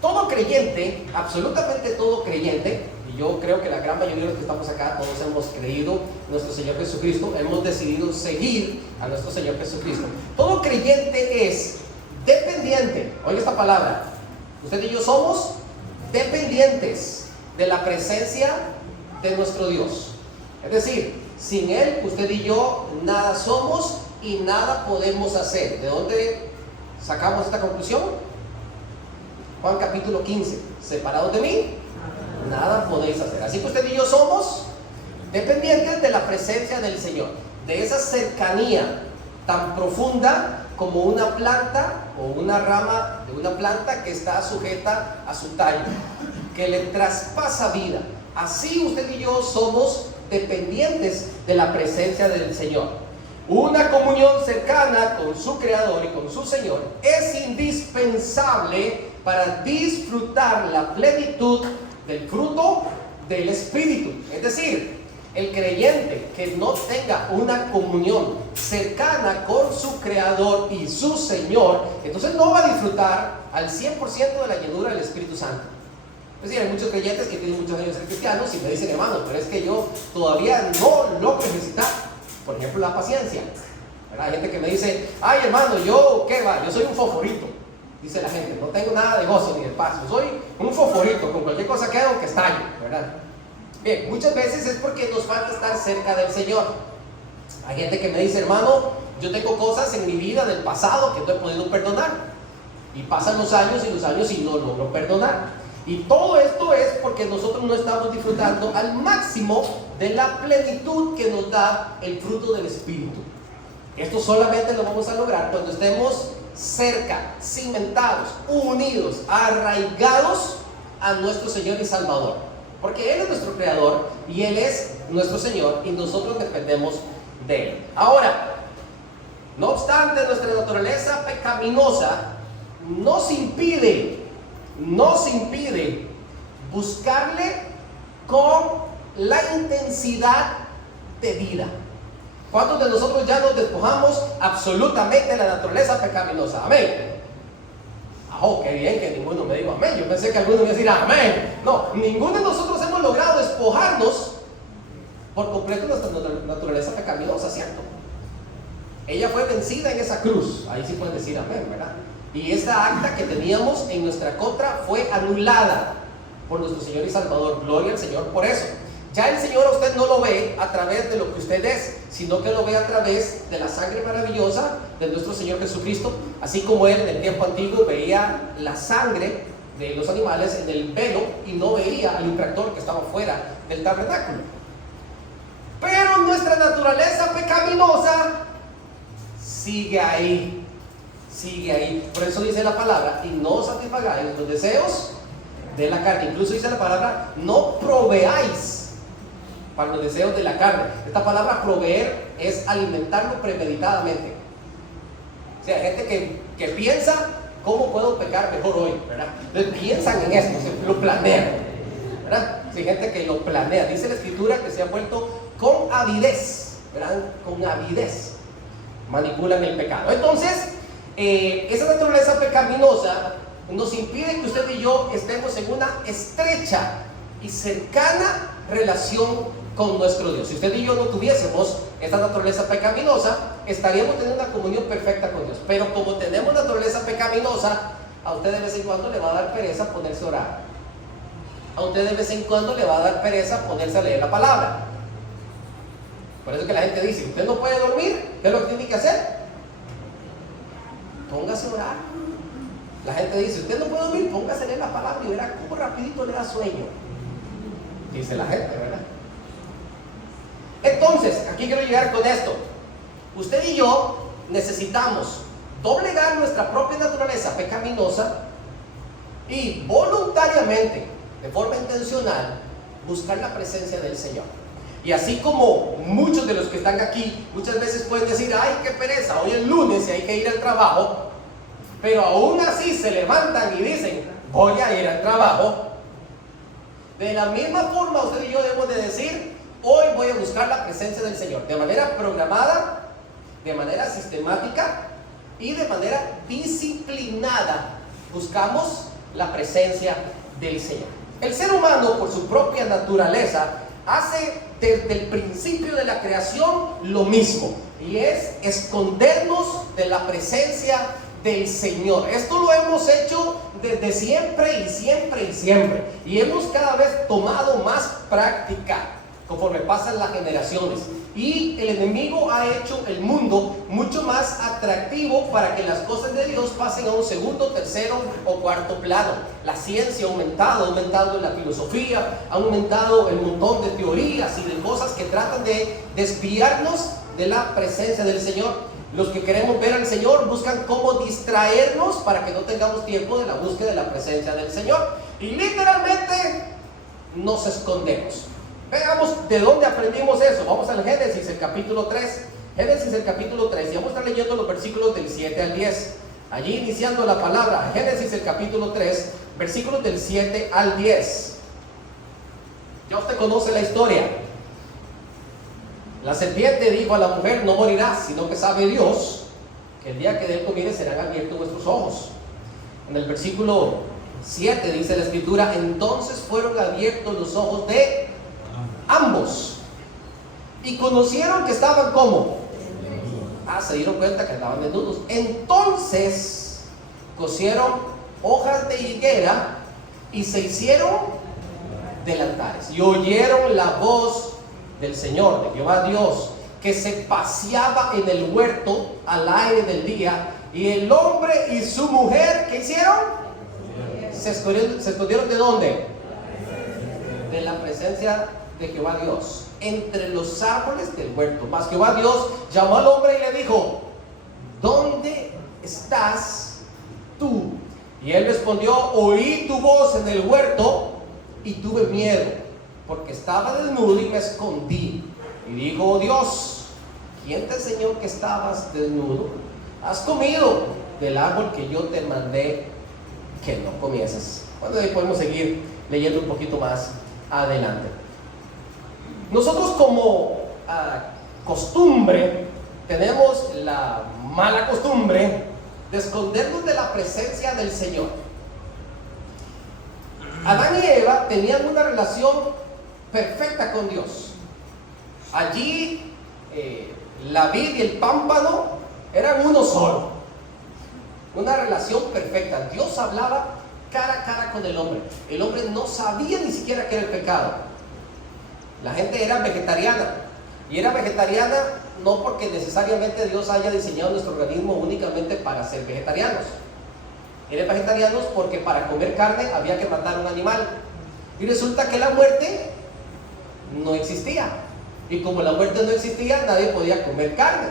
Todo creyente, absolutamente todo creyente, y yo creo que la gran mayoría de los que estamos acá, todos hemos creído en nuestro Señor Jesucristo, hemos decidido seguir a nuestro Señor Jesucristo. Todo creyente es dependiente. Oiga esta palabra, usted y yo somos dependientes de la presencia de nuestro Dios. Es decir, sin Él, usted y yo nada somos y nada podemos hacer. ¿De dónde sacamos esta conclusión? Juan capítulo 15, separados de mí, nada podéis hacer. Así que usted y yo somos dependientes de la presencia del Señor, de esa cercanía tan profunda como una planta o una rama de una planta que está sujeta a su tallo, que le traspasa vida. Así usted y yo somos dependientes de la presencia del Señor. Una comunión cercana con su Creador y con su Señor es indispensable para disfrutar la plenitud del fruto del Espíritu. Es decir, el creyente que no tenga una comunión cercana con su Creador y su Señor, entonces no va a disfrutar al 100% de la llenura del Espíritu Santo. Es decir, hay muchos creyentes que tienen muchos años de ser cristianos y me dicen, hermano, pero es que yo todavía no logro necesitar, por ejemplo, la paciencia. ¿Verdad? Hay gente que me dice, ay hermano, yo, ¿qué va? Yo soy un fosforito. Dice la gente, no tengo nada de gozo ni de paz, yo soy un fosforito, con cualquier cosa que hago que estallo, ¿verdad? Bien, muchas veces es porque nos falta estar cerca del Señor. Hay gente que me dice, hermano, yo tengo cosas en mi vida del pasado que no he podido perdonar. Y pasan los años y no logro perdonar. Y todo esto es porque nosotros no estamos disfrutando al máximo de la plenitud que nos da el fruto del Espíritu. Esto solamente lo vamos a lograr cuando estemos cerca, cimentados, unidos, arraigados a nuestro Señor y Salvador. Porque Él es nuestro Creador y Él es nuestro Señor y nosotros dependemos de Él. Ahora, no obstante, nuestra naturaleza pecaminosa nos impide buscarle con la intensidad de vida. ¿Cuántos de nosotros ya nos despojamos absolutamente de la naturaleza pecaminosa? Amén. Oh, qué bien que ninguno me dijo amén. Yo pensé que alguno me iba a decir amén. No, ninguno de nosotros hemos logrado despojarnos por completo de nuestra naturaleza pecaminosa, ¿cierto? Ella fue vencida en esa cruz. Ahí sí pueden decir amén, ¿verdad? Y esa acta que teníamos en nuestra contra fue anulada por nuestro Señor y Salvador. Gloria al Señor por eso. Ya el Señor a usted no lo ve a través de lo que usted es, sino que lo ve a través de la sangre maravillosa de nuestro Señor Jesucristo. Así como Él en el tiempo antiguo veía la sangre de los animales en el velo y no veía al infractor que estaba fuera del tabernáculo. Pero nuestra naturaleza pecaminosa sigue ahí. Sigue ahí. Por eso dice la palabra, y no satisfagáis los deseos de la carne. Incluso dice la palabra, no proveáis para los deseos de la carne. Esta palabra proveer es alimentarlo premeditadamente. O sea, hay gente que piensa, ¿cómo puedo pecar mejor hoy? ¿Verdad? Entonces piensan en esto, lo planean, ¿verdad? Hay gente que lo planea. Dice la Escritura que se ha vuelto con avidez, ¿verdad? Con avidez manipulan el pecado. Entonces, esa naturaleza pecaminosa nos impide que usted y yo estemos en una estrecha y cercana relación con nuestro Dios. Si usted y yo no tuviésemos esta naturaleza pecaminosa, estaríamos teniendo una comunión perfecta con Dios. Pero como tenemos naturaleza pecaminosa, a usted de vez en cuando le va a dar pereza ponerse a orar. A usted de vez en cuando le va a dar pereza ponerse a leer la palabra. Por eso que la gente dice, usted no puede dormir, ¿qué es lo que tiene que hacer? Póngase a orar. La gente dice, usted no puede dormir, póngase a leer la palabra y verá cómo rapidito le da sueño. Dice la gente, ¿verdad? Entonces, aquí quiero llegar con esto. Usted y yo necesitamos doblegar nuestra propia naturaleza pecaminosa y voluntariamente, de forma intencional, buscar la presencia del Señor. Y así como muchos de los que están aquí muchas veces pueden decir, ay, qué pereza, hoy es lunes y hay que ir al trabajo, pero aún así se levantan y dicen, voy a ir al trabajo. De la misma forma usted y yo debemos de decir, hoy voy a buscar la presencia del Señor, de manera programada, de manera sistemática y de manera disciplinada. buscamos la presencia del Señor. El ser humano, por su propia naturaleza, hace desde el principio de la creación lo mismo, y es escondernos de la presencia del Señor. Esto lo hemos hecho desde siempre y siempre y siempre, y hemos cada vez tomado más práctica conforme pasan las generaciones, y el enemigo ha hecho el mundo mucho más atractivo para que las cosas de Dios pasen a un segundo, tercero o cuarto plano. La ciencia ha aumentado la filosofía, ha aumentado el montón de teorías y de cosas que tratan de desviarnos de la presencia del Señor. Los que queremos ver al Señor buscan cómo distraernos para que no tengamos tiempo de la búsqueda de la presencia del Señor, y literalmente nos escondemos. Veamos de dónde aprendimos eso. Vamos al Génesis, el capítulo 3. Génesis, el capítulo 3. Y vamos a estar leyendo los versículos del 7 al 10. Allí iniciando la palabra. Génesis, el capítulo 3, versículos del 7 al 10. Ya usted conoce la historia. La serpiente dijo a la mujer: no morirás, sino que sabe Dios que el día que de él comieres serán abiertos vuestros ojos. En el versículo 7 dice la escritura: entonces fueron abiertos los ojos de ambos, y conocieron que estaban como, se dieron cuenta que estaban desnudos. Entonces cosieron hojas de higuera y se hicieron delantares, y oyeron la voz del Señor, de Jehová Dios, que se paseaba en el huerto al aire del día. Y el hombre y su mujer, ¿qué hicieron? Se escondieron ¿de dónde? De la presencia de Jehová Dios, entre los árboles del huerto. Mas Jehová Dios llamó al hombre y le dijo: ¿dónde estás tú? Y él respondió: oí tu voz en el huerto y tuve miedo, porque estaba desnudo y me escondí. Y dijo Dios: ¿quién te enseñó que estabas desnudo? ¿Has comido del árbol que yo te mandé que no comieses? Bueno, ahí podemos seguir leyendo un poquito más adelante. Nosotros como costumbre tenemos la mala costumbre de escondernos de la presencia del Señor. Adán y Eva tenían una relación perfecta con Dios. Allí la vid y el pámpano eran uno solo. Una relación perfecta. Dios hablaba cara a cara con el hombre. El hombre no sabía ni siquiera qué era el pecado. La gente era vegetariana, y era vegetariana no porque necesariamente Dios haya diseñado nuestro organismo únicamente para ser vegetarianos. Eran vegetarianos porque para comer carne había que matar un animal, y resulta que la muerte no existía, y como la muerte no existía, nadie podía comer carne.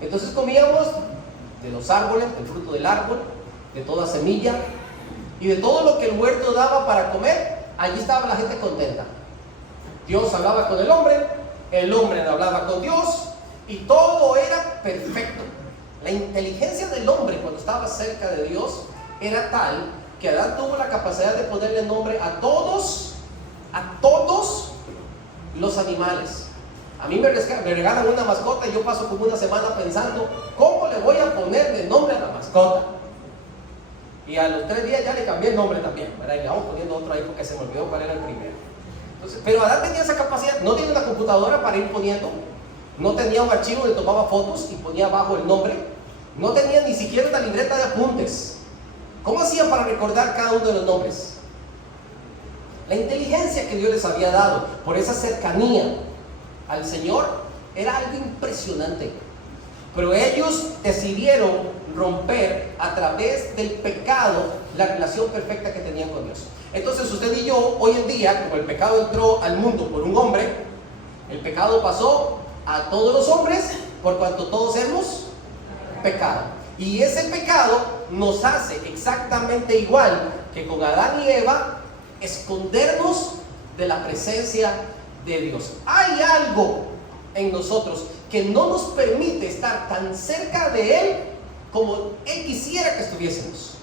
Entonces comíamos de los árboles, del fruto del árbol, de toda semilla y de todo lo que el huerto daba para comer. Allí estaba la gente contenta. Dios hablaba con el hombre hablaba con Dios, y todo era perfecto. La inteligencia del hombre cuando estaba cerca de Dios era tal que Adán tuvo la capacidad de ponerle nombre a todos los animales. A mí me regalan una mascota y yo paso como una semana pensando: ¿cómo le voy a poner de nombre a la mascota? Y a los 3 días ya le cambié el nombre también, ¿verdad? Y le vamos poniendo otro ahí porque se me olvidó cuál era el primero. Entonces, pero Adán tenía esa capacidad. No tenía una computadora para ir poniendo, no tenía un archivo donde tomaba fotos y ponía abajo el nombre, no tenía ni siquiera una libreta de apuntes. ¿Cómo hacían para recordar cada uno de los nombres? La inteligencia que Dios les había dado por esa cercanía al Señor era algo impresionante. Pero ellos decidieron romper a través del pecado la relación perfecta que tenían con Dios. Entonces usted y yo hoy en día, como el pecado entró al mundo por un hombre, el pecado pasó a todos los hombres por cuanto todos hemos pecado. Y ese pecado nos hace exactamente igual que con Adán y Eva, escondernos de la presencia de Dios. Hay algo en nosotros que no nos permite estar tan cerca de Él como Él quisiera que estuviésemos.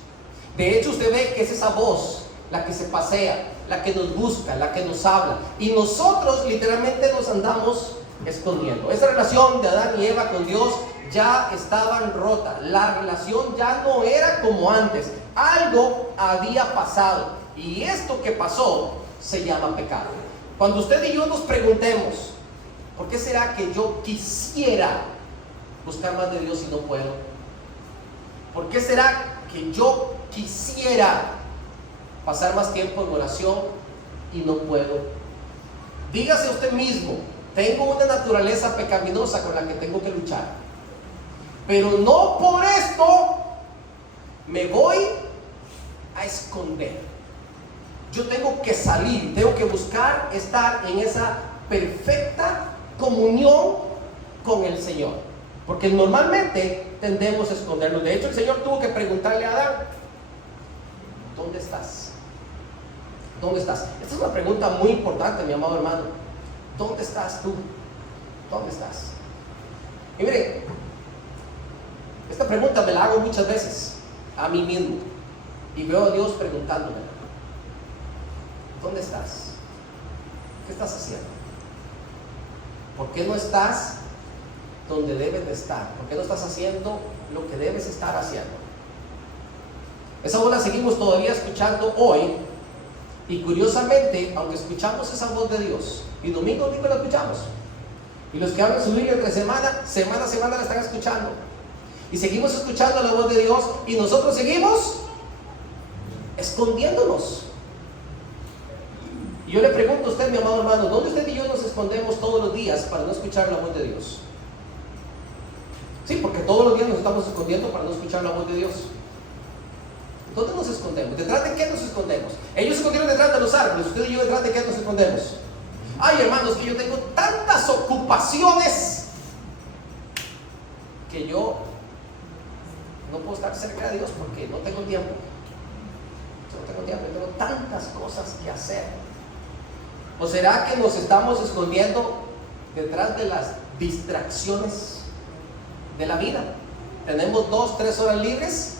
De hecho, usted ve que es esa voz la que se pasea, la que nos busca, la que nos habla, y nosotros literalmente nos andamos escondiendo. Esa relación de Adán y Eva con Dios ya estaban rotas, la relación ya no era como antes, algo había pasado y esto que pasó se llama pecado. Cuando usted y yo nos preguntemos, ¿por qué será que yo quisiera buscar más de Dios y no puedo? ¿Por qué será que yo quisiera pasar más tiempo en oración y no puedo? Dígase usted mismo, tengo una naturaleza pecaminosa con la que tengo que luchar, pero no por esto me voy a esconder. Yo tengo que salir, tengo que buscar estar en esa perfecta comunión con el Señor, porque normalmente tendemos a escondernos. De hecho, el Señor tuvo que preguntarle a Adán: ¿dónde estás? ¿Dónde estás? Esta es una pregunta muy importante, mi amado hermano. ¿Dónde estás tú? ¿Dónde estás? Y mire, esta pregunta me la hago muchas veces a mí mismo y veo a Dios preguntándome: ¿dónde estás? ¿Qué estás haciendo? ¿Por qué no estás donde debes de estar? ¿Por qué no estás haciendo lo que debes estar haciendo? Esa voz la seguimos todavía escuchando hoy, y curiosamente, aunque escuchamos esa voz de Dios, y domingo a domingo la escuchamos, y los que hablan su Biblia entre semana a semana la están escuchando, y seguimos escuchando la voz de Dios, y nosotros seguimos escondiéndonos. Y yo le pregunto a usted, mi amado hermano, ¿dónde usted y yo nos escondemos todos los días para no escuchar la voz de Dios? Sí, porque todos los días nos estamos escondiendo para no escuchar la voz de Dios. ¿Dónde nos escondemos? ¿Detrás de qué nos escondemos? Ellos se escondieron detrás de los árboles, usted y yo detrás de qué nos escondemos. Ay, hermanos, que yo tengo tantas ocupaciones que yo no puedo estar cerca de Dios porque no tengo tiempo. Tengo tantas cosas que hacer. ¿O será que nos estamos escondiendo detrás de las distracciones de la vida? Tenemos 2, 3 horas libres.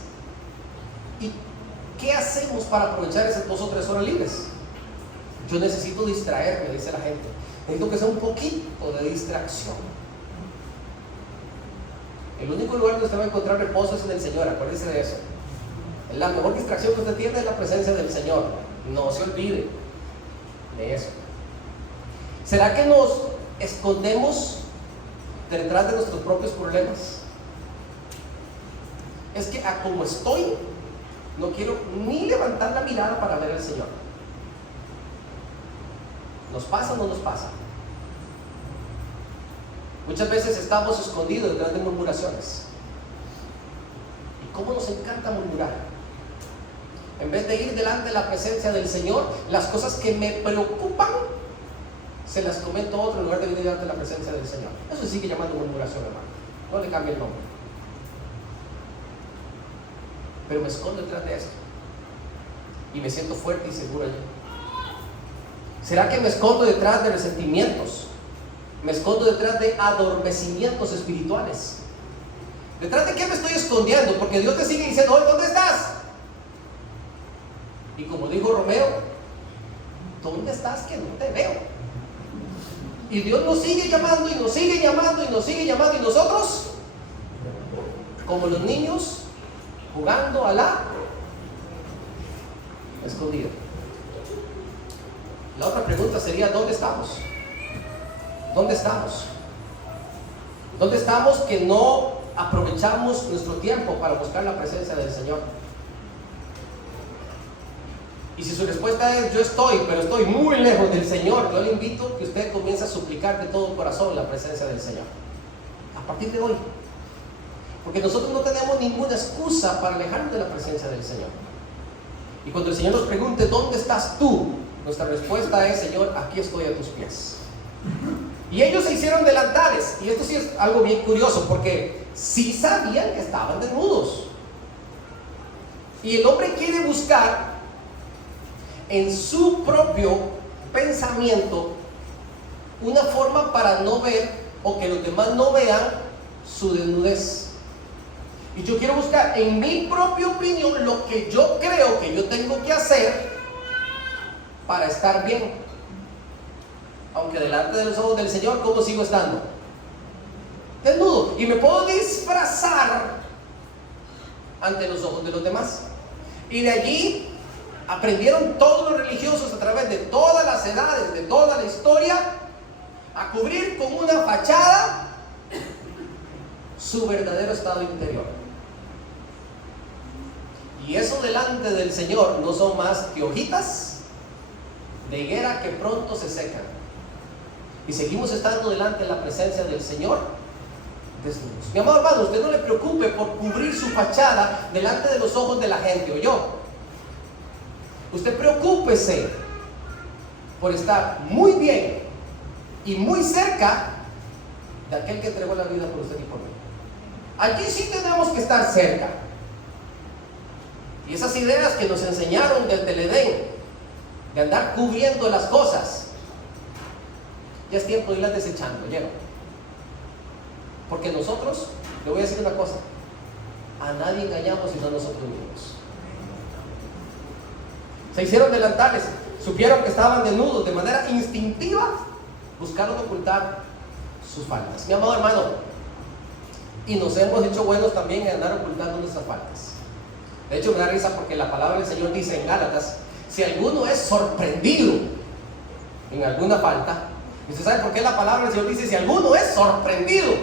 ¿Y qué hacemos para aprovechar esas 2 o 3 horas libres? Yo necesito distraerme, dice la gente. Necesito que sea un poquito de distracción. El único lugar donde usted va a encontrar reposo es en el Señor, acuérdese de eso. La mejor distracción que usted tiene es la presencia del Señor. No se olvide de eso. ¿Será que nos escondemos detrás de nuestros propios problemas? Es que a como estoy, no quiero ni levantar la mirada para ver al Señor. ¿Nos pasa o no nos pasa? Muchas veces estamos escondidos detrás de murmuraciones. ¿Y cómo nos encanta murmurar? En vez de ir delante de la presencia del Señor, las cosas que me preocupan se las comento a otro en lugar de venir delante de la presencia del Señor. Eso se sigue llamando murmuración, hermano. No le cambie el nombre. Pero me escondo detrás de esto y me siento fuerte y seguro allí. ¿Será que me escondo detrás de resentimientos? Me escondo detrás de adormecimientos espirituales. ¿Detrás de qué me estoy escondiendo? Porque Dios te sigue diciendo: oye, ¿dónde estás? Y como dijo Romeo, ¿dónde estás que no te veo? Y Dios nos sigue llamando y nos sigue llamando y nos sigue llamando, y nosotros, como los niños, jugando a la escondida. La otra pregunta sería: ¿dónde estamos? ¿Dónde estamos? ¿Dónde estamos que no aprovechamos nuestro tiempo para buscar la presencia del Señor? Y si su respuesta es: yo estoy, pero estoy muy lejos del Señor, yo le invito a que usted comience a suplicar de todo corazón la presencia del Señor a partir de hoy, porque nosotros no tenemos ninguna excusa para alejarnos de la presencia del Señor. Y cuando el Señor nos pregunte: ¿dónde estás tú?, nuestra respuesta es: Señor, aquí estoy a tus pies. Y ellos se hicieron delantares, y esto sí es algo bien curioso, porque sí sabían que estaban desnudos, y el hombre quiere buscar en su propio pensamiento una forma para no ver, o que los demás no vean, su desnudez. Y yo quiero buscar en mi propia opinión lo que yo creo que yo tengo que hacer para estar bien. Aunque delante de los ojos del Señor, ¿cómo sigo estando? desnudo y me puedo disfrazar ante los ojos de los demás. Y de allí aprendieron todos los religiosos a través de todas las edades, de toda la historia, a cubrir con una fachada su verdadero estado interior. Y eso delante del Señor no son más que hojitas de higuera que pronto se secan. Y seguimos estando delante de la presencia del Señor desnudos. Mi amado hermano, usted no le preocupe por cubrir su fachada delante de los ojos de la gente, ¿o yo? Usted preocúpese por estar muy bien y muy cerca de aquel que entregó la vida por usted y por mí. Allí sí tenemos que estar cerca. Y esas ideas que nos enseñaron desde el Edén, de andar cubriendo las cosas, ya es tiempo de irlas desechando, llega. Porque nosotros, le voy a decir una cosa, a nadie engañamos sino a nosotros mismos. Se hicieron delantales, supieron que estaban desnudos, de manera instintiva buscaron ocultar sus faltas. Mi amado hermano, y nos hemos hecho buenos también en andar ocultando nuestras faltas. De hecho me da risa porque la palabra del Señor dice en Gálatas: si alguno es sorprendido en alguna falta, ¿y usted sabe por qué la palabra del Señor dice si alguno es sorprendido?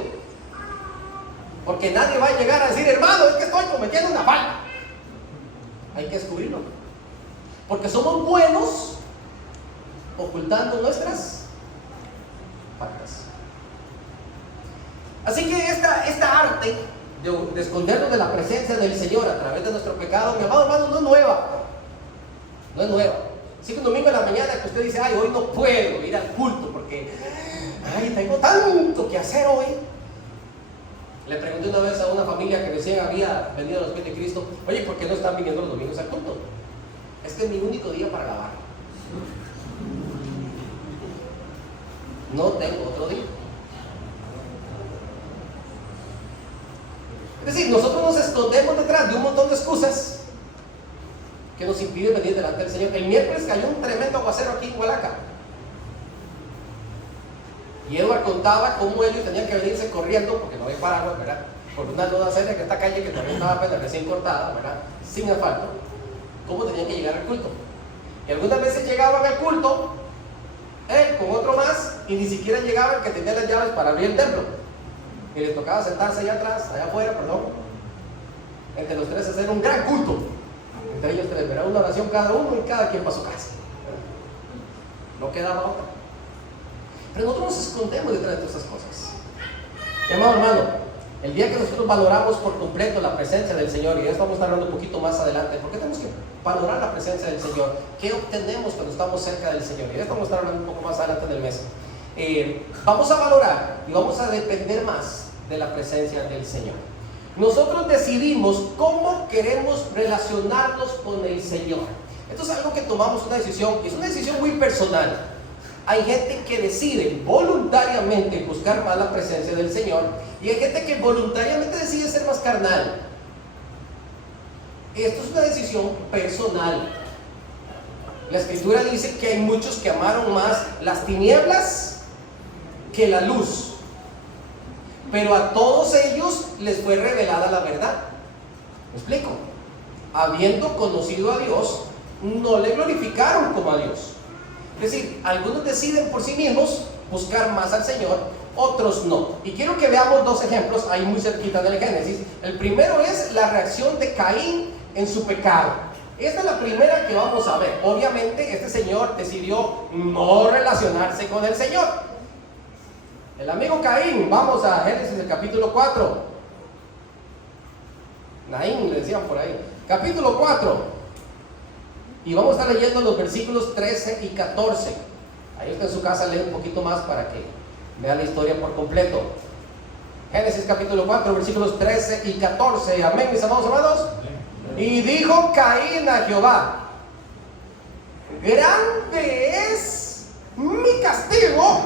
Porque nadie va a llegar a decir: hermano, es que estoy cometiendo una falta. Hay que descubrirlo, porque somos buenos ocultando nuestras faltas. Así que esta arte de escondernos de la presencia del Señor a través de nuestro pecado, mi amado hermano, no es nueva. No es nueva. Así que un domingo en la mañana que usted dice: ay, hoy no puedo ir al culto porque tengo tanto que hacer hoy. Le pregunté una vez a una familia que recién había venido a los pies de Cristo: oye, ¿por qué no están viniendo los domingos al culto? Es que es mi único día para lavar. No tengo otro día. Es decir, nosotros nos escondemos detrás de un montón de excusas que nos impiden venir delante del Señor. El miércoles cayó un tremendo aguacero aquí en Hualaca. Y Edward contaba cómo ellos tenían que venirse corriendo, porque no había paraguas, ¿verdad? Por una nueva senda que esta calle que también estaba apenas recién cortada, ¿verdad? Sin asfalto. Cómo tenían que llegar al culto. Y algunas veces llegaban al culto, él con otro más, y ni siquiera llegaba el que tenía las llaves para abrir el templo. Y les tocaba sentarse allá atrás, allá afuera, perdón. Entre los tres hacer un gran culto. Entre ellos tres, ¿verdad? Una oración cada uno y cada quien para su casa. No quedaba otra. Pero nosotros nos escondemos detrás de todas esas cosas. Mi amado hermano, el día que nosotros valoramos por completo la presencia del Señor, y de esto vamos a estar hablando un poquito más adelante, ¿por qué tenemos que valorar la presencia del Señor? ¿Qué obtenemos cuando estamos cerca del Señor? Y de esto vamos a estar hablando un poco más adelante del mes. Vamos a valorar y vamos a depender más de la presencia del Señor. Nosotros decidimos cómo queremos relacionarnos con el Señor. Esto es algo que tomamos una decisión, y es una decisión muy personal. Hay gente que decide voluntariamente buscar más la presencia del Señor, y hay gente que voluntariamente decide ser más carnal. Esto es una decisión personal. La Escritura dice que hay muchos que amaron más las tinieblas que la luz, pero a todos ellos les fue revelada la verdad. ¿Me explico? Habiendo conocido a Dios, no le glorificaron como a Dios. Es decir, algunos deciden por sí mismos buscar más al Señor, otros no. Y quiero que veamos dos ejemplos ahí muy cerquita del Génesis. El primero es la reacción de Caín en su pecado. Esta es la primera que vamos a ver. Obviamente este señor decidió no relacionarse con el Señor. El amigo Caín, vamos a Génesis el capítulo 4. Naín le decían por ahí. Capítulo 4. Y vamos a estar leyendo los versículos 13 y 14. Ahí usted en su casa lee un poquito más para que vea la historia por completo. Génesis capítulo 4, versículos 13 y 14. Amén, mis amados hermanos. Y dijo Caín a Jehová: grande es mi castigo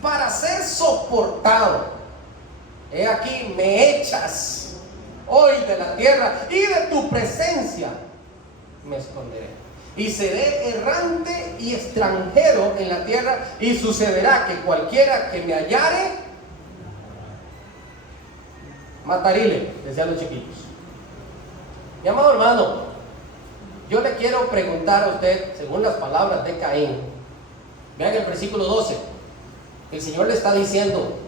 para ser soportado. He aquí me echas hoy de la tierra, y de tu presencia me esconderé. Y seré errante y extranjero en la tierra, y sucederá que cualquiera que me hallare Matarile, decían los chiquitos. Mi amado hermano, yo le quiero preguntar a usted, según las palabras de Caín, vean el versículo 12, el Señor le está diciendo,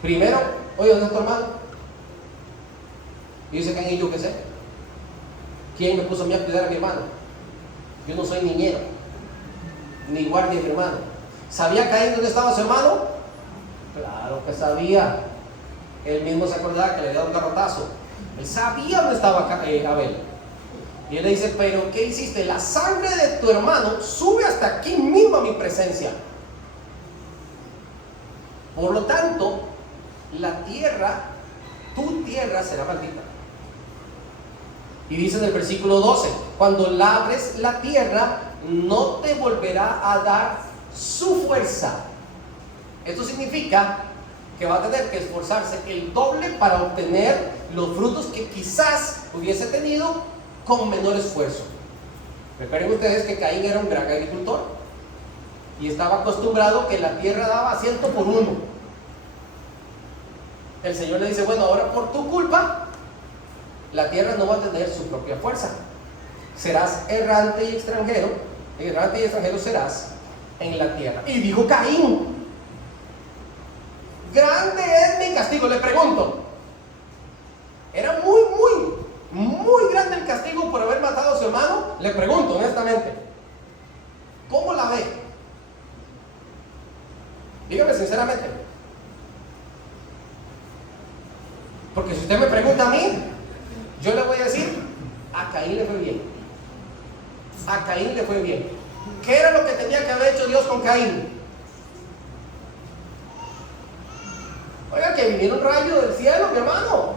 primero, oye, ¿dónde está tu hermano? Y dice Caín, ¿y yo qué sé? ¿Quién me puso a mí a cuidar a mi hermano? Yo no soy niñero, ni guardia de mi hermano. ¿Sabía Caín dónde estaba su hermano? Claro que sabía. Él mismo se acordaba que le había dado un garrotazo. Él sabía dónde estaba Abel. Y él le dice, pero ¿qué hiciste? La sangre de tu hermano sube hasta aquí mismo a mi presencia. Por lo tanto, la tierra, tu tierra será maldita. Y dice en el versículo 12, cuando labres la tierra, no te volverá a dar su fuerza. Esto significa que va a tener que esforzarse el doble para obtener los frutos que quizás hubiese tenido con menor esfuerzo. Recuerden ustedes que Caín era un gran agricultor y estaba acostumbrado que la tierra daba 100 por 1. El Señor le dice, bueno, ahora por tu culpa la tierra no va a tener su propia fuerza. Serás errante y extranjero serás en la tierra. Y dijo Caín, grande es mi castigo. Le pregunto, ¿era muy grande el castigo por haber matado a su hermano? Le pregunto honestamente, ¿cómo la ve? Dígame sinceramente, porque si usted me pregunta a mí, yo le voy a decir, a Caín le fue bien. A Caín le fue bien. ¿Qué era lo que tenía que haber hecho Dios con Caín? Oiga, que viniera un rayo del cielo, mi hermano.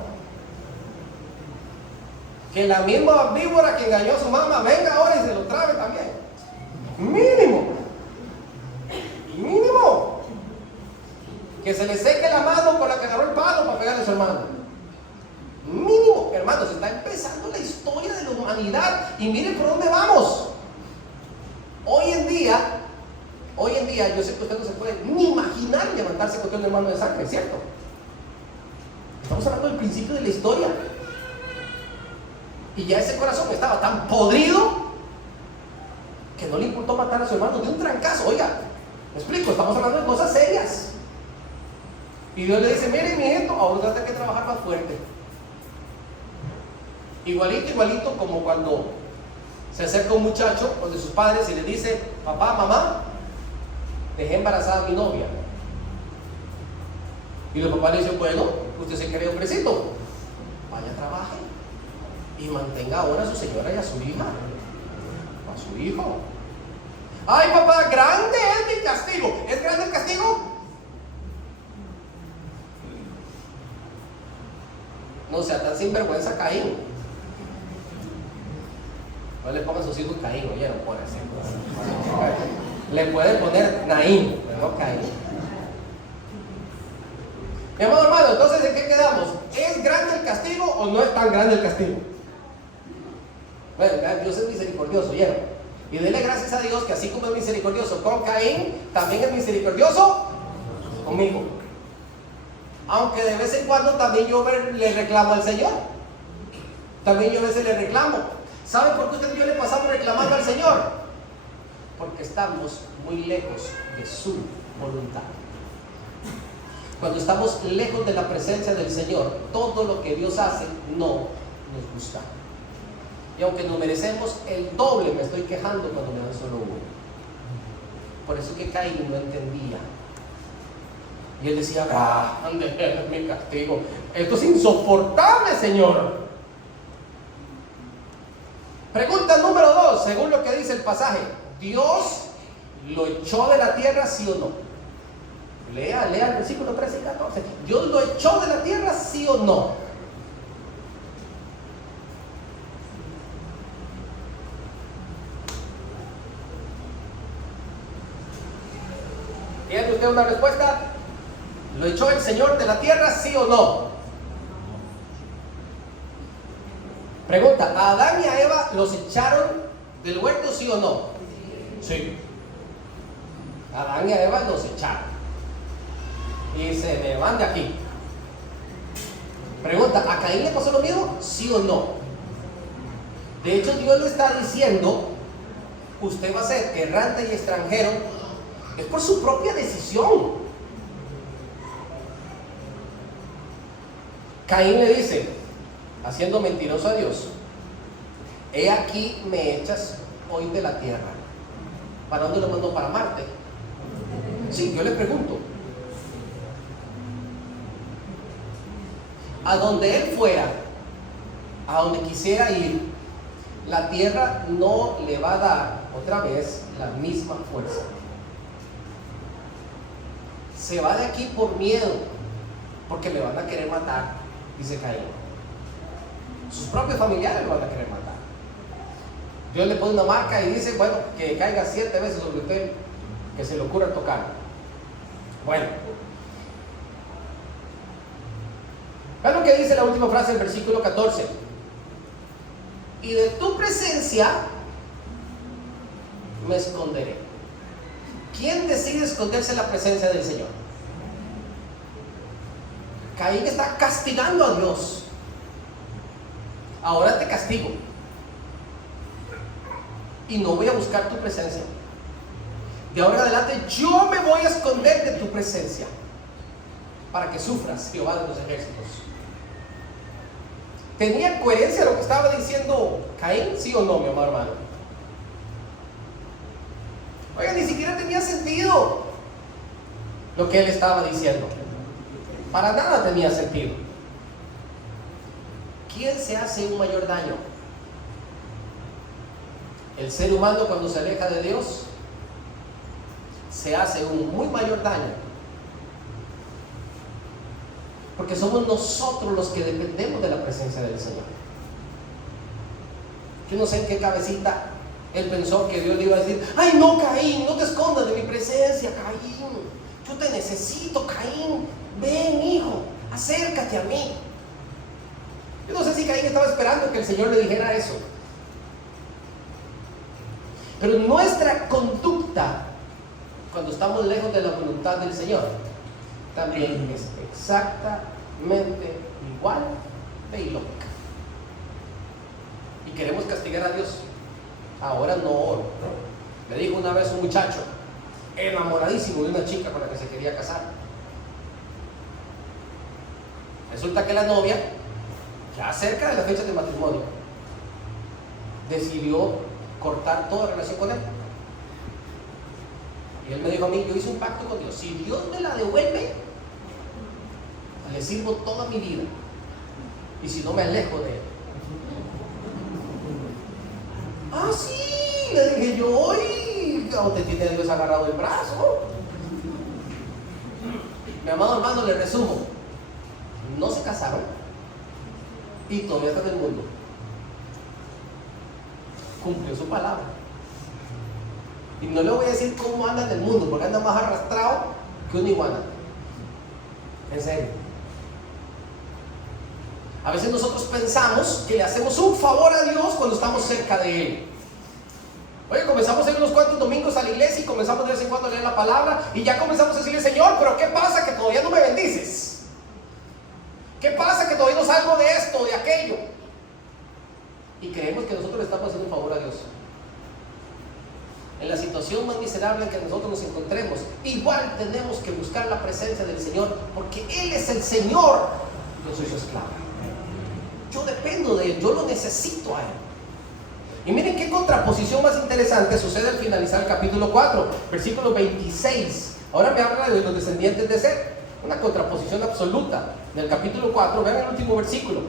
Que la misma víbora que engañó a su mamá venga ahora y se lo trabe también. Mínimo. Que se le seque la mano con la que agarró el palo para pegarle a su hermano. Mínimo, hermanos, está empezando la historia de la humanidad y miren por dónde vamos. Hoy en día, yo sé que usted no se puede ni imaginar levantarse contra un hermano de sangre, ¿cierto? Estamos hablando del principio de la historia. Y ya ese corazón estaba tan podrido que no le importó matar a su hermano de un trancazo. Oiga, me explico, estamos hablando de cosas serias. Y Dios le dice, mire, mijito, ahora usted tiene que trabajar más fuerte. Igualito como cuando se acerca un muchacho de sus padres y le dice, papá, mamá, dejé embarazada a mi novia. Y los papás le dicen, bueno, usted se cree hombrecito, vaya, trabaje y mantenga ahora a su señora y a su hija, a su hijo. Ay, papá, grande es mi castigo. ¿Es grande el castigo? No sea tan sinvergüenza Caín. No le pongan a sus hijos Caín, oye, no puede ser. Le pueden poner Naín, pero no Caín. Mi amado hermano, entonces ¿de qué quedamos? ¿Es grande el castigo o no es tan grande el castigo? Bueno, Dios es misericordioso, ¿oyeron? Y dele gracias a Dios que así como es misericordioso con Caín, también es misericordioso conmigo. Aunque de vez en cuando también yo le reclamo al Señor. También yo a veces le reclamo. ¿Sabe por qué usted y yo le pasamos reclamando al Señor? Porque estamos muy lejos de su voluntad. Cuando estamos lejos de la presencia del Señor, todo lo que Dios hace no nos gusta. Y aunque nos merecemos el doble, me estoy quejando cuando me dan solo uno. Por eso que Caín no entendía. Y él decía, grande es mi castigo. Esto es insoportable, Señor. Pregunta número 2, según lo que dice el pasaje, ¿Dios lo echó de la tierra, sí o no? Lea el versículo 13 y 14. ¿Dios lo echó de la tierra, sí o no? ¿Tiene usted una respuesta? ¿Lo echó el Señor de la tierra, sí o no? Pregunta, ¿a Adán y a Eva los echaron del huerto, sí o no? Sí. A Adán y a Eva los echaron. Y se me van de aquí. Pregunta, ¿a Caín le pasó lo mismo? ¿Sí o no? De hecho, Dios le está diciendo, usted va a ser errante y extranjero, es por su propia decisión. Caín le dice, haciendo mentiroso a Dios, he aquí me echas hoy de la tierra. ¿Para dónde lo mandó? ¿Para Marte? Sí, yo le pregunto. A donde él fuera, a donde quisiera ir, la tierra no le va a dar otra vez la misma fuerza. Se va de aquí por miedo, porque le van a querer matar, dice Caín. Sus propios familiares lo van a querer matar. Dios le pone una marca y dice, bueno, que caiga 7 veces sobre usted, que se le ocurra tocar. Bueno, vean lo que dice la última frase del versículo 14. Y de tu presencia me esconderé. ¿Quién decide esconderse en la presencia del Señor? Caín está castigando a Dios. Ahora te castigo y no voy a buscar tu presencia. De ahora en adelante yo me voy a esconder de tu presencia para que sufras, Jehová de los ejércitos. ¿Tenía coherencia lo que estaba diciendo Caín? ¿Sí o no, mi amado hermano? Oiga, ni siquiera tenía sentido lo que él estaba diciendo. Para nada tenía sentido. ¿Quién se hace un mayor daño? El ser humano, cuando se aleja de Dios, se hace un muy mayor daño, porque somos nosotros los que dependemos de la presencia del Señor. Yo no sé en qué cabecita él pensó que Dios le iba a decir, ay no, Caín, no te escondas de mi presencia, Caín, yo te necesito, Caín, ven hijo, acércate a mí. Yo no sé si Caín estaba esperando que el Señor le dijera eso, pero nuestra conducta cuando estamos lejos de la voluntad del Señor también es exactamente igual de ilógica. Y queremos castigar a Dios. Ahora no. Me dijo una vez un muchacho enamoradísimo de una chica con la que se quería casar. Resulta que la novia, ya cerca de la fecha de matrimonio, decidió cortar toda relación con él. Y él me dijo a mí, yo hice un pacto con Dios, si Dios me la devuelve, le sirvo toda mi vida, y si no, me alejo de él. Ah, sí, le dije yo, ¿y cómo te tiene Dios agarrado el brazo? Mi amado hermano, le resumo, no se casaron y todavía están en el mundo. Cumplió su palabra. Y no le voy a decir cómo anda en el mundo, porque anda más arrastrado que una iguana. En serio. A veces nosotros pensamos que le hacemos un favor a Dios cuando estamos cerca de Él. Oye, comenzamos a ir unos cuantos domingos a la iglesia y comenzamos de vez en cuando a leer la palabra y ya comenzamos a decirle, Señor, pero ¿qué pasa que todavía no me bendices? ¿Qué pasa que todavía no salgo de esto, de aquello? Y creemos que nosotros le estamos haciendo un favor a Dios. En la situación más miserable en que nosotros nos encontremos, igual tenemos que buscar la presencia del Señor, porque Él es el Señor, yo soy su esclavo. Yo dependo de Él, yo lo necesito a Él. Y miren qué contraposición más interesante sucede al finalizar el capítulo 4, versículo 26. Ahora me habla de los descendientes de Set, una contraposición absoluta. En el capítulo 4, vean el último versículo.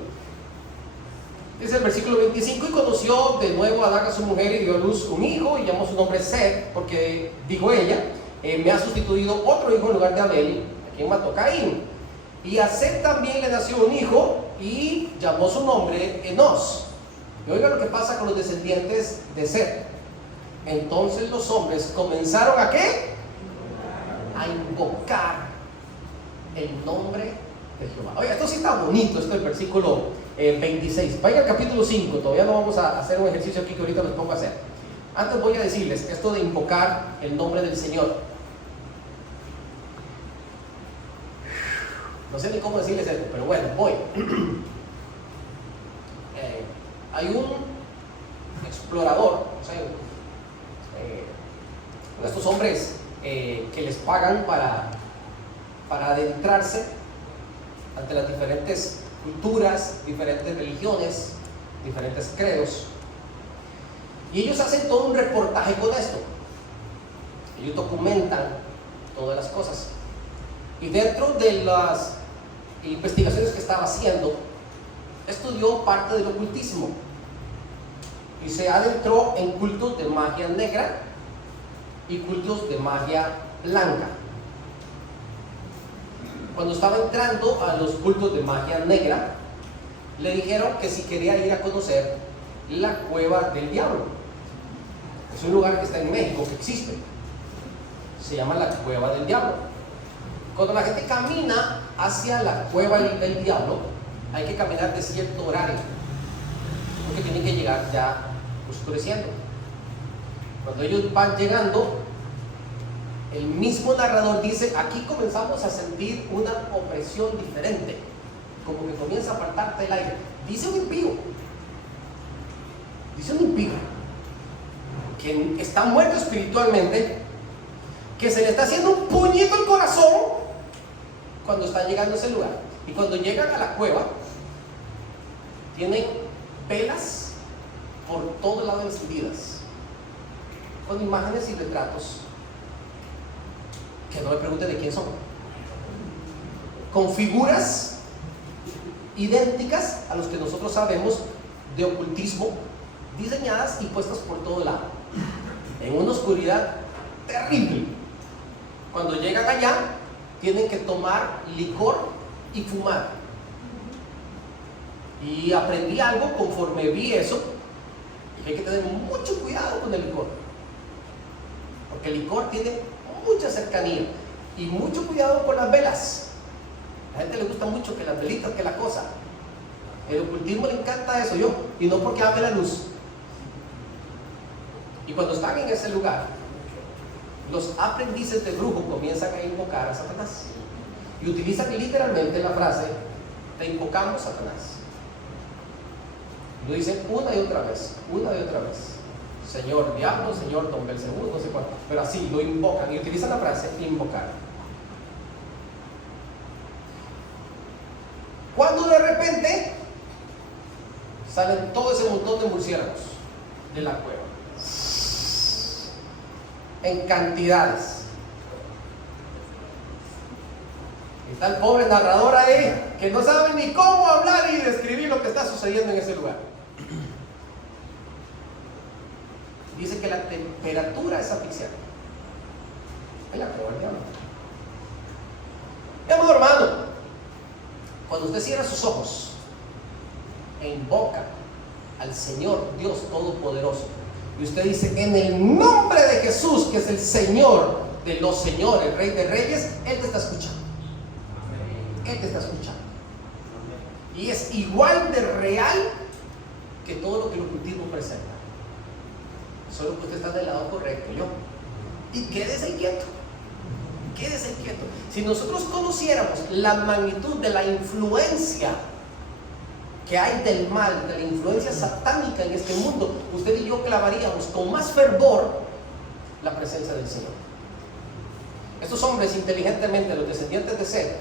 Dice el versículo 25, y conoció de nuevo a Adán a su mujer y dio a luz un hijo y llamó su nombre Set, porque dijo ella, me ha sustituido otro hijo en lugar de Abel, a quien mató Caín. Y a Set también le nació un hijo y llamó su nombre Enos. Y oiga lo que pasa con los descendientes de Set. Entonces los hombres comenzaron ¿a qué? A invocar el nombre de Jehová. Oiga, esto sí está bonito, esto es el versículo 26. Vaya al capítulo 5, todavía no vamos a hacer un ejercicio aquí que ahorita les pongo a hacer. Antes voy a decirles esto de invocar el nombre del Señor. No sé ni cómo decirles esto, pero bueno, voy. Hay un explorador, o sea, estos hombres que les pagan para adentrarse ante las diferentes culturas, diferentes religiones, diferentes credos. Y ellos hacen todo un reportaje con esto. Ellos documentan todas las cosas. Y dentro de las investigaciones que estaba haciendo, estudió parte del ocultismo. Y se adentró en cultos de magia negra y cultos de magia blanca. Cuando estaba entrando a los cultos de magia negra, le dijeron que si quería ir a conocer la Cueva del Diablo. Es un lugar que está en México, que existe. Se llama la Cueva del Diablo. Cuando la gente camina hacia la Cueva del Diablo, hay que caminar de cierto horario, porque tienen que llegar ya oscureciendo. Cuando ellos van llegando, el mismo narrador dice: aquí comenzamos a sentir una opresión diferente, como que comienza a apartarte el aire. Dice un impío que está muerto espiritualmente, que se le está haciendo un puñito al corazón cuando está llegando a ese lugar. Y cuando llegan a la cueva, tienen velas por todo lado encendidas, con imágenes y retratos que no me pregunten de quién son, con figuras idénticas a los que nosotros sabemos de ocultismo, diseñadas y puestas por todo lado, en una oscuridad terrible. Cuando llegan allá, tienen que tomar licor y fumar. Y aprendí algo conforme vi eso, que hay que tener mucho cuidado con el licor, porque el licor tiene mucha cercanía, y mucho cuidado con las velas. A la gente le gusta mucho que las velitas, que la cosa. El ocultismo le encanta eso, y no porque ame la luz. Y cuando están en ese lugar, los aprendices de brujo comienzan a invocar a Satanás, y utilizan literalmente la frase: te invocamos, Satanás. Lo dicen una y otra vez, Señor Diablo, Señor Don Belcebú, no sé cuánto, pero así lo invocan, y utilizan la frase invocar. Cuando de repente salen todo ese montón de murciélagos de la cueva, en cantidades. Está el pobre narrador ahí, que no sabe ni cómo hablar y describir lo que está sucediendo en ese lugar. Dice que la temperatura es asfixiante en la cueva del diablo. Mi amado hermano, cuando usted cierra sus ojos e invoca al Señor Dios Todopoderoso, y usted dice: en el nombre de Jesús, que es el Señor de los señores, Rey de reyes, Él te está escuchando. Él te está escuchando. Y es igual de real que todo lo que el ocultismo presenta. Solo que usted está del lado correcto, y quédese quieto. Si nosotros conociéramos la magnitud de la influencia que hay del mal, de la influencia satánica en este mundo, usted y yo clamaríamos con más fervor la presencia del Señor. Estos hombres inteligentemente, los descendientes de Seth,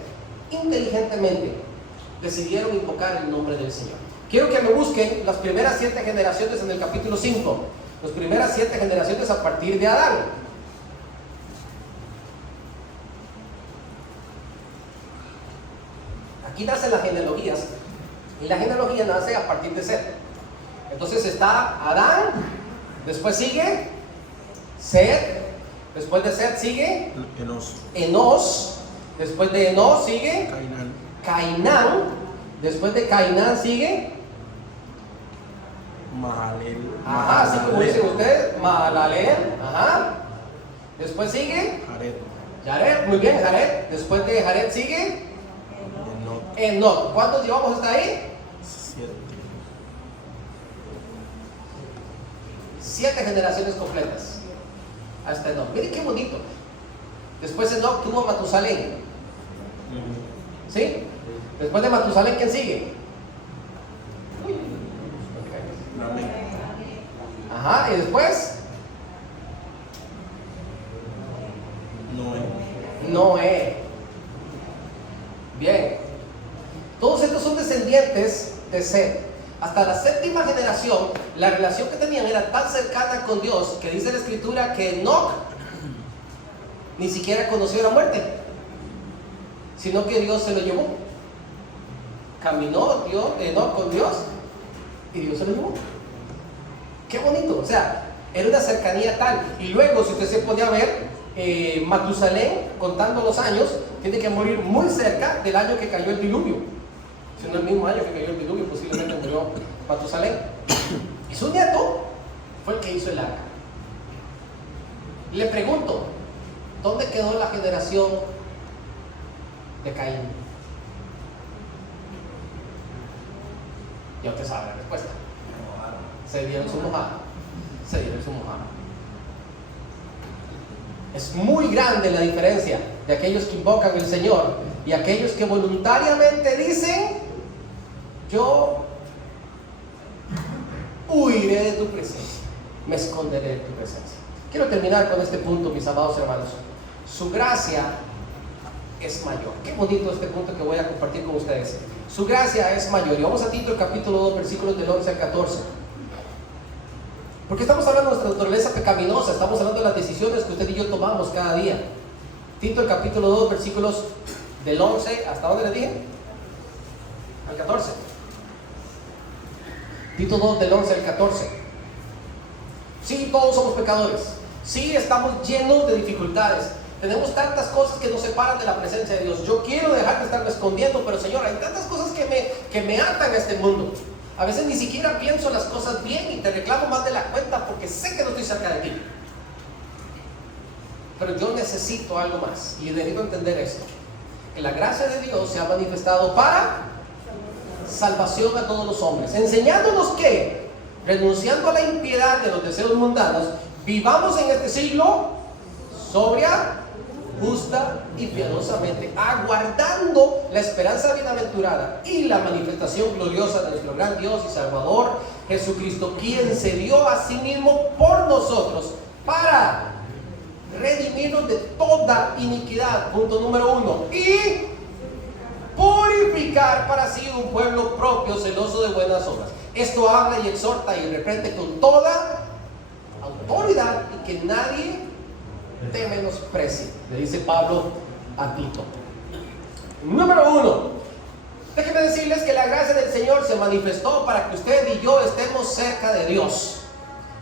inteligentemente decidieron invocar el nombre del Señor. Quiero que me busquen las primeras 7 generaciones en el capítulo 5. Las primeras 7 generaciones a partir de Adán. Aquí nacen las genealogías, y la genealogía nace a partir de Seth. Entonces está Adán, después sigue Seth, después de Seth sigue Enos, después de Enos sigue Cainán, después de Cainán sigue Mahalalel. Ajá, así como dicen ustedes, Mahalalel. Ajá. Después sigue Jared, muy bien, Jared. Después de Jared sigue Enoch. ¿Cuántos llevamos hasta ahí? 7 generaciones completas hasta Enoch. Miren qué bonito. Después Enoch tuvo a Matusalén. ¿Sí? Después de Matusalén, ¿quién sigue? Ajá, y después Noé. Bien. Todos estos son descendientes de Set. Hasta la séptima generación, la relación que tenían era tan cercana con Dios que dice la escritura que Enoc ni siquiera conoció la muerte, sino que Dios se lo llevó. Caminó Enoc con Dios y Dios se lo llevó. Qué bonito, o sea, era una cercanía tal. Y luego, si usted se pone a ver, Matusalén, contando los años, tiene que morir muy cerca del año que cayó el diluvio. Si no el mismo año que cayó el diluvio, posiblemente murió Matusalén. Y su nieto fue el que hizo el arca. Le pregunto, ¿dónde quedó la generación de Caín? Ya usted sabe la respuesta. Se dieron su mojada. Se dieron su mojada. Es muy grande la diferencia de aquellos que invocan al Señor y aquellos que voluntariamente dicen: yo huiré de tu presencia, me esconderé de tu presencia. Quiero terminar con este punto, mis amados hermanos. Su gracia es mayor. Qué bonito este punto que voy a compartir con ustedes. Su gracia es mayor. Y vamos a Tito, capítulo 2, versículos del 11 al 14. Porque estamos hablando de nuestra naturaleza pecaminosa, estamos hablando de las decisiones que usted y yo tomamos cada día. Tito, el capítulo 2, versículos del 11, ¿hasta dónde le dije? Al 14. Tito 2, del 11 al 14. Sí, todos somos pecadores. Sí, estamos llenos de dificultades. Tenemos tantas cosas que nos separan de la presencia de Dios. Yo quiero dejar de estarme escondiendo, pero Señor, hay tantas cosas que me atan a este mundo. A veces ni siquiera pienso las cosas bien y te reclamo más de la cuenta porque sé que no estoy cerca de ti. Pero yo necesito algo más y necesito entender esto: que la gracia de Dios se ha manifestado para salvación a todos los hombres, enseñándonos que, renunciando a la impiedad de los deseos mundanos, vivamos en este siglo sobria, justa y piadosamente, aguardando la esperanza bienaventurada y la manifestación gloriosa de nuestro gran Dios y Salvador Jesucristo, quien se dio a sí mismo por nosotros para redimirnos de toda iniquidad, punto número 1, y purificar para sí un pueblo propio, celoso de buenas obras. Esto habla y exhorta y reprende con toda autoridad, y que nadie te menosprecie, le dice Pablo a Tito. Número 1, déjenme decirles que la gracia del Señor se manifestó para que usted y yo estemos cerca de Dios.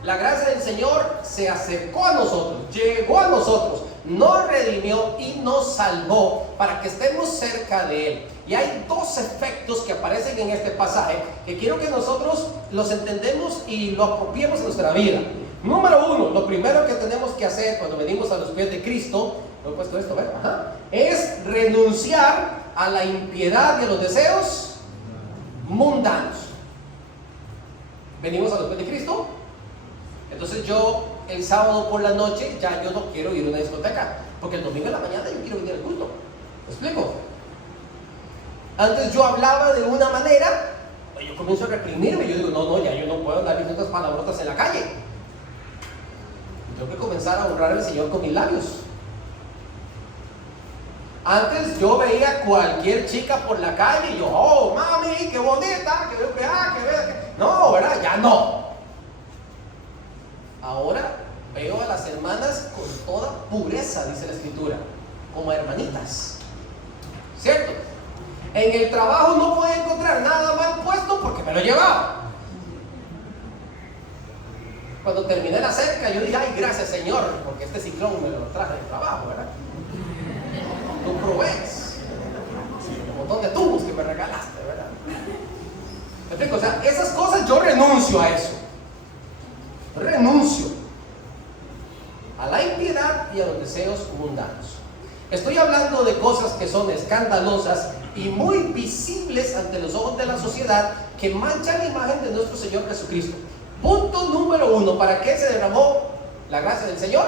La gracia del Señor se acercó a nosotros, llegó a nosotros, nos redimió y nos salvó para que estemos cerca de Él. Y hay dos efectos que aparecen en este pasaje que quiero que nosotros los entendemos y lo apropiemos en nuestra vida. Número 1, lo primero que tenemos que hacer cuando venimos a los pies de Cristo, ¿no he puesto esto? Es renunciar a la impiedad y a los deseos mundanos. Venimos a los pies de Cristo. Entonces yo el sábado por la noche ya yo no quiero ir a una discoteca, porque el domingo en la mañana yo quiero venir al culto. ¿Me explico? Antes yo hablaba de una manera, yo comienzo a reprimirme. Yo digo, no, ya yo no puedo andar diciendo estas palabrotas en la calle. Tengo que comenzar a honrar al Señor con mis labios. Antes yo veía cualquier chica por la calle y yo, oh mami, qué bonita, que no, ¿verdad? Ya no. Ahora veo a las hermanas con toda pureza, dice la Escritura, como hermanitas, ¿cierto? En el trabajo no puedo encontrar nada mal puesto porque me lo llevaba. Cuando terminé la cerca, yo dije, ay, gracias Señor, porque este ciclón me lo traje del trabajo, ¿verdad? Tú provees un montón de tubos que me regalaste, ¿verdad? ¿Me explico? O sea, esas cosas yo renuncio a eso. Renuncio a la impiedad y a los deseos mundanos. Estoy hablando de cosas que son escandalosas y muy visibles ante los ojos de la sociedad, que manchan la imagen de nuestro Señor Jesucristo. Punto número 1, ¿para qué se derramó la gracia del Señor?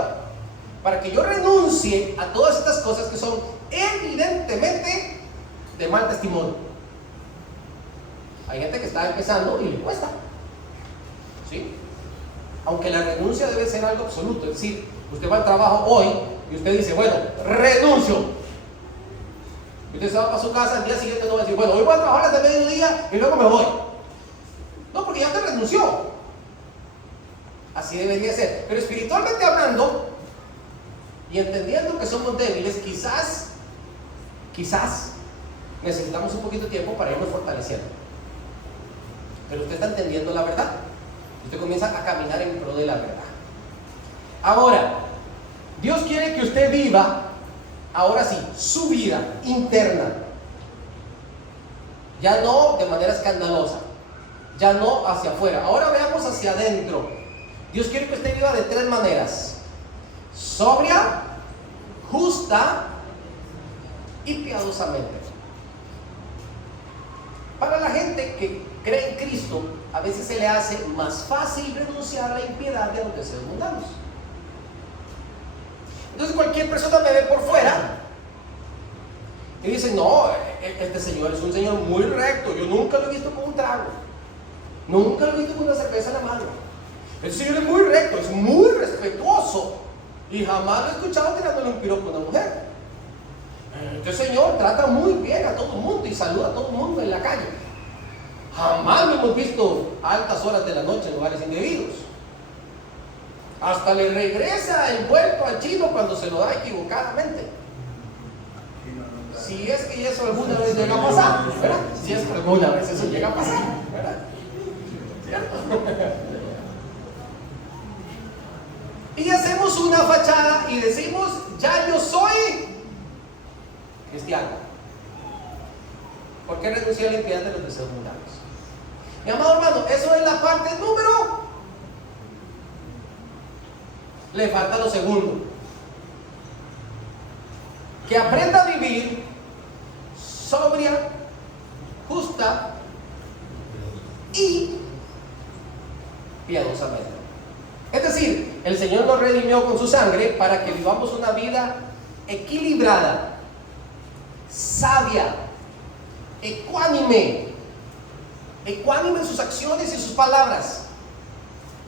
Para que yo renuncie a todas estas cosas que son evidentemente de mal testimonio. Hay gente que está empezando y le cuesta, ¿sí? Aunque la renuncia debe ser algo absoluto. Es decir, usted va al trabajo hoy y usted dice, bueno, renuncio. Y usted se va para su casa, al día siguiente no va a decir, bueno, hoy voy a trabajar hasta mediodía y luego me voy. No, porque ya usted renunció. Así debería ser. Pero espiritualmente hablando y entendiendo que somos débiles, quizás necesitamos un poquito de tiempo para irnos fortaleciendo. Pero usted está entendiendo la verdad. Usted comienza a caminar en pro de la verdad. Ahora, Dios quiere que usted viva, ahora sí, su vida interna. Ya no de manera escandalosa, ya no hacia afuera. Ahora veamos hacia adentro. Dios quiere que usted viva de 3 maneras: sobria, justa y piadosamente. Para la gente que cree en Cristo, a veces se le hace más fácil renunciar a la impiedad de los deseos mundanos. Entonces cualquier persona me ve por fuera y dice, no, este señor es un señor muy recto, yo nunca lo he visto con un trago, nunca lo he visto con una cerveza en la mano. Este señor es muy recto, es muy respetuoso y jamás lo he escuchado tirándole un piropo a una mujer. Este señor trata muy bien a todo el mundo y saluda a todo el mundo en la calle. Jamás lo hemos visto a altas horas de la noche en lugares indebidos. Hasta le regresa el vuelto al chino cuando se lo da equivocadamente. Si es que eso alguna vez llega a pasar, ¿verdad? Si es que alguna vez eso llega a pasar, ¿verdad? ¿Cierto? Y hacemos una fachada y decimos, ya yo soy cristiano. ¿Por qué renunciar a la impiedad de los deseos mundanos? Mi amado hermano, eso es la parte número. Le falta lo segundo: que aprenda a vivir sobria, justa y piadosamente. Es decir, el Señor nos redimió con su sangre para que vivamos una vida equilibrada, sabia, ecuánime en sus acciones y sus palabras,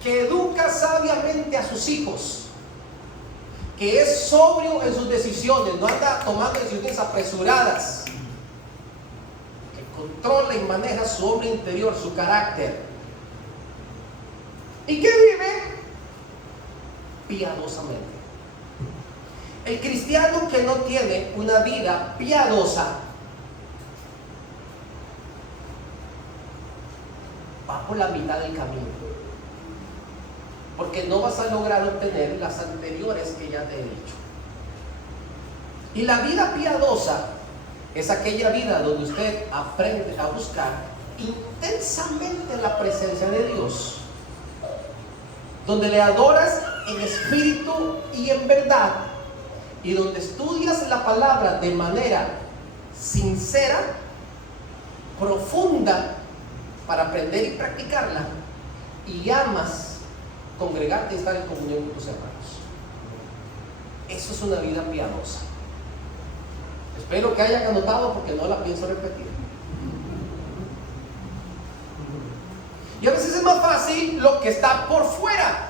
que educa sabiamente a sus hijos, que es sobrio en sus decisiones, no anda tomando decisiones apresuradas, que controla y maneja su hombre interior, su carácter, y que vive piadosamente. El cristiano que no tiene una vida piadosa va por la mitad del camino, porque no vas a lograr obtener las anteriores que ya te he dicho. Y la vida piadosa es aquella vida donde usted aprende a buscar intensamente la presencia de Dios, donde le adoras en espíritu y en verdad, y donde estudias la palabra de manera sincera, profunda, para aprender y practicarla, y amas congregarte y estar en comunión con tus hermanos. Eso es una vida piadosa. Espero que hayan anotado, porque no la pienso repetir. Y a veces es más fácil lo que está por fuera,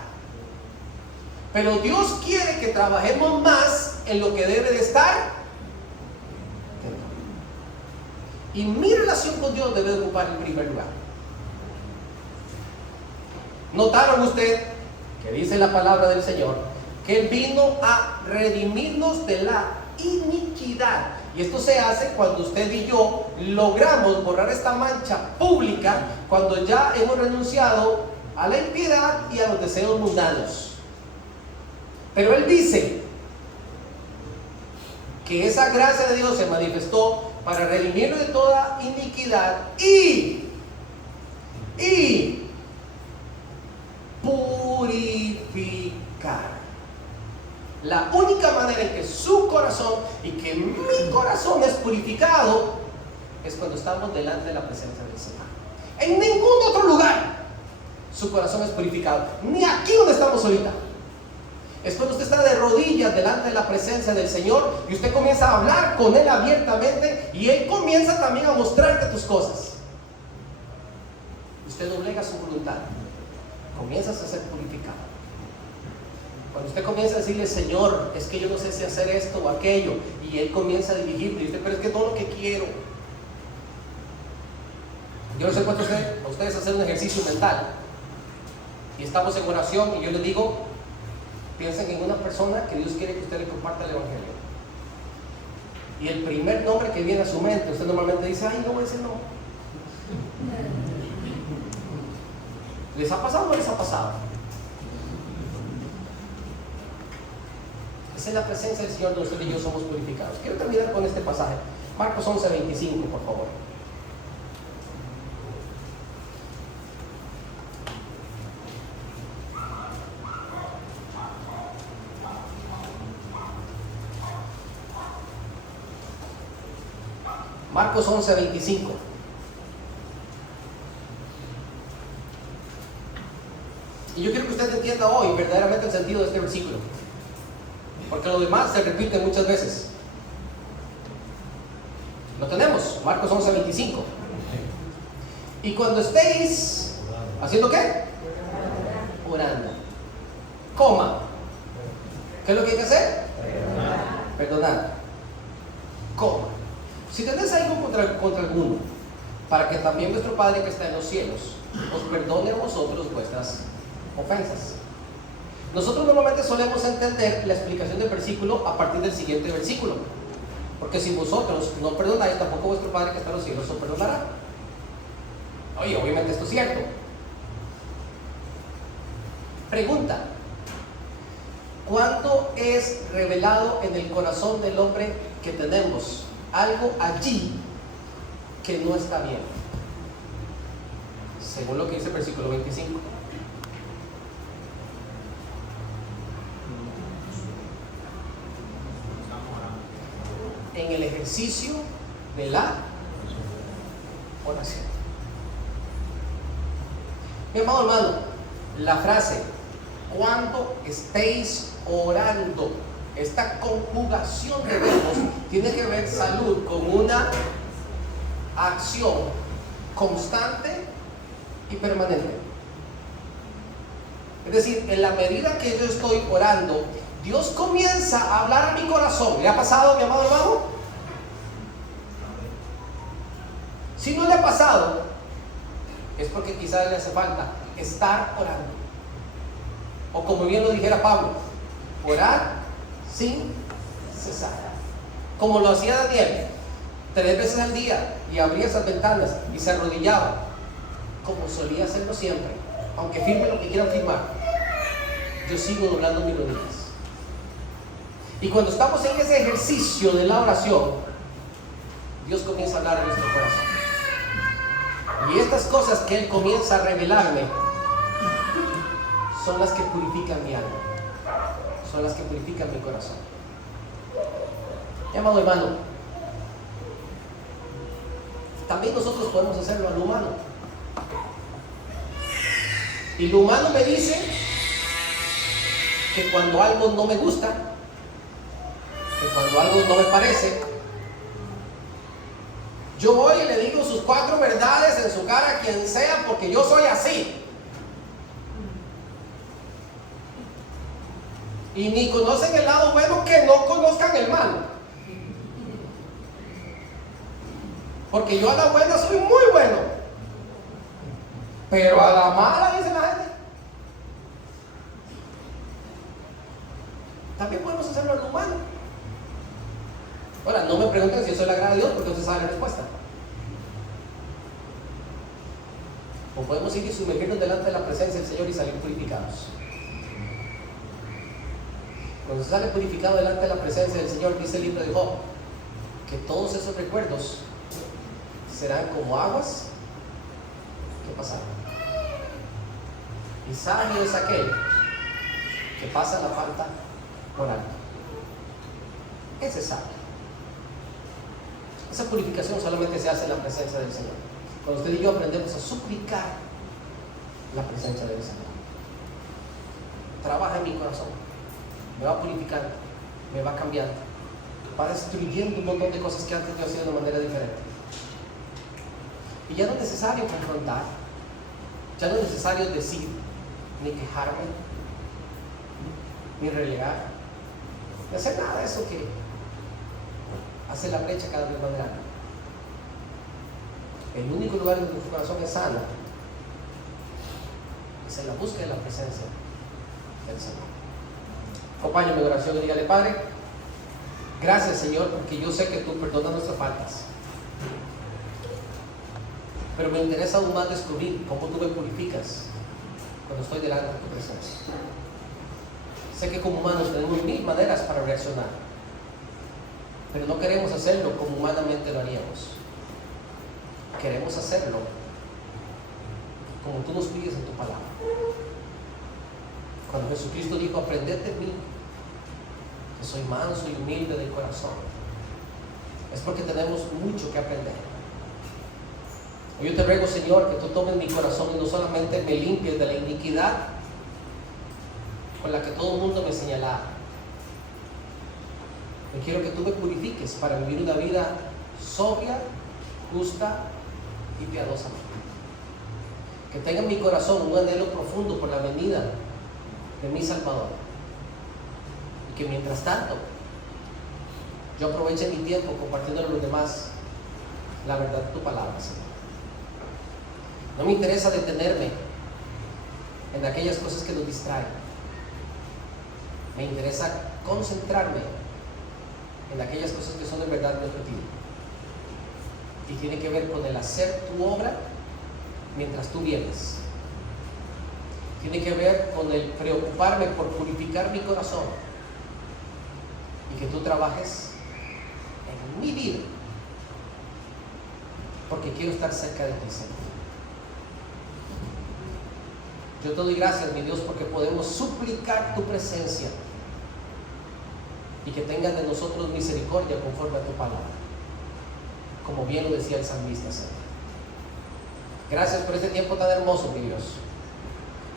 pero Dios quiere que trabajemos más en lo que debe de estar. Y mi relación con Dios debe de ocupar el primer lugar. ¿Notaron usted que dice la palabra del Señor que Él vino a redimirnos de la iniquidad? Y esto se hace cuando usted y yo logramos borrar esta mancha pública, cuando ya hemos renunciado a la impiedad y a los deseos mundanos. Pero Él dice que esa gracia de Dios se manifestó para redimirnos de toda iniquidad y purificar. La única manera en que su corazón y que mi corazón es purificado es cuando estamos delante de la presencia del Señor. En ningún otro lugar su corazón es purificado, ni aquí donde estamos ahorita. Es cuando usted está de rodillas delante de la presencia del Señor y usted comienza a hablar con Él abiertamente y Él comienza también a mostrarte tus cosas. Usted doblega su voluntad, comienzas a ser purificado. Cuando usted comienza a decirle, Señor, es que yo no sé si hacer esto o aquello, y Él comienza a dirigirte, y usted, pero es que todo lo que quiero. Yo no sé cuánto a ustedes hacer un ejercicio mental, y estamos en oración, y yo les digo, piensen en una persona que Dios quiere que usted le comparta el Evangelio. Y el primer nombre que viene a su mente, usted normalmente dice, ay, no, ese no. ¿Les ha pasado o no les ha pasado? Esa es la presencia del Señor donde usted y yo somos purificados. Quiero terminar con este pasaje. Marcos 11:25, por favor. Marcos 11:25. Y yo quiero que usted entienda hoy verdaderamente el sentido de este versículo, porque lo demás se repite muchas veces. Lo tenemos, Marcos 11:25. Y cuando estéis ¿haciendo qué? Orando. Coma. ¿Qué es lo que hay que hacer? Perdonar. Coma. Si tenés algo contra alguno, para que también vuestro Padre que está en los cielos os perdone a vosotros vuestras ofensas. Nosotros normalmente solemos entender la explicación del versículo a partir del siguiente versículo, porque si vosotros no perdonáis, tampoco vuestro Padre que está en los cielos os perdonará. Oye, obviamente esto es cierto. Pregunta: ¿cuándo es revelado en el corazón del hombre que tenemos algo allí que no está bien? Según lo que dice el versículo 25. En el ejercicio de la oración. Mi amado hermano, la frase cuando estéis orando, esta conjugación de verbos tiene que ver salud con una acción constante y permanente. Es decir, en la medida que yo estoy orando, Dios comienza a hablar a mi corazón. ¿Le ha pasado, mi amado hermano? Si no le ha pasado, es porque quizás le hace falta estar orando. O como bien lo dijera Pablo, orar sin cesar. Como lo hacía Daniel, 3 veces al día, y abría esas ventanas y se arrodillaba, como solía hacerlo siempre. Aunque firme lo que quieran firmar, yo sigo doblando mis rodillas. Y cuando estamos en ese ejercicio de la oración, Dios comienza a hablar en nuestro corazón. Y estas cosas que Él comienza a revelarme son las que purifican mi alma, son las que purifican mi corazón. Mi amado hermano, también nosotros podemos hacerlo a lo humano. Y lo humano me dice que cuando algo no me gusta, que cuando algo no me parece, yo voy y le digo sus 4 verdades en su cara a quien sea, porque yo soy así. Y ni conocen el lado bueno, que no conozcan el malo. Porque yo a la buena soy muy bueno, pero a la mala, dice la gente. También podemos hacerlo a lo humano. Ahora, no me pregunten si eso le agrada a Dios, porque usted sabe la respuesta. O podemos ir y sumergirnos delante de la presencia del Señor y salir purificados. Cuando se sale purificado delante de la presencia del Señor, dice el libro de Job, que todos esos recuerdos serán como aguas que pasaron. Y sabio es aquel que pasa la falta por alto. Ese es sabio. Esa purificación solamente se hace en la presencia del Señor. Cuando usted y yo aprendemos a suplicar la presencia del Señor. Trabaja en mi corazón. me va purificando, me va cambiando, va destruyendo un montón de cosas que antes yo hacía de una manera diferente. Y ya no es necesario confrontar, ya no es necesario decir, ni quejarme, ni relegar, ni hacer nada de eso que hace la brecha cada vez más grande. El único lugar donde tu corazón es sano es en la búsqueda de la presencia del Señor. Acompáñame en oración y dígale: Padre, gracias, Señor, porque yo sé que tú perdonas nuestras faltas. Pero me interesa aún más descubrir cómo tú me purificas cuando estoy delante de tu presencia. Sé que como humanos tenemos 1000 maneras para reaccionar, pero no queremos hacerlo como humanamente lo haríamos. Queremos hacerlo como tú nos pides en tu palabra. Cuando Jesucristo dijo: aprended de mí, que soy manso y humilde de corazón, es porque tenemos mucho que aprender. Yo te ruego, Señor, que tú tomes mi corazón y no solamente me limpies de la iniquidad con la que todo el mundo me señalaba. Yo quiero que tú me purifiques para vivir una vida sobria, justa y piadosa. Que tenga en mi corazón un anhelo profundo por la venida de mi Salvador. Y que mientras tanto yo aproveche mi tiempo compartiendo a los demás la verdad de tu palabra, Señor. No me interesa detenerme en aquellas cosas que nos distraen. Me interesa concentrarme en aquellas cosas que son de verdad mi objetivo. Y tiene que ver con el hacer tu obra mientras tú vienes. Tiene que ver con el preocuparme por purificar mi corazón y que tú trabajes en mi vida, porque quiero estar cerca de ti, Señor. Yo te doy gracias, mi Dios, porque podemos suplicar tu presencia y que tengas de nosotros misericordia conforme a tu palabra, como bien lo decía el salmista, Señor. Gracias por este tiempo tan hermoso, mi Dios.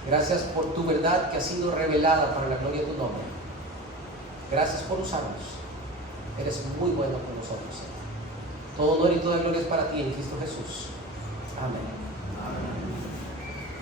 Gracias por tu verdad que ha sido revelada para la gloria de tu nombre. Gracias por usarnos. Eres muy bueno con nosotros, Señor. Todo honor y toda gloria es para ti en Cristo Jesús. Amén. Amén.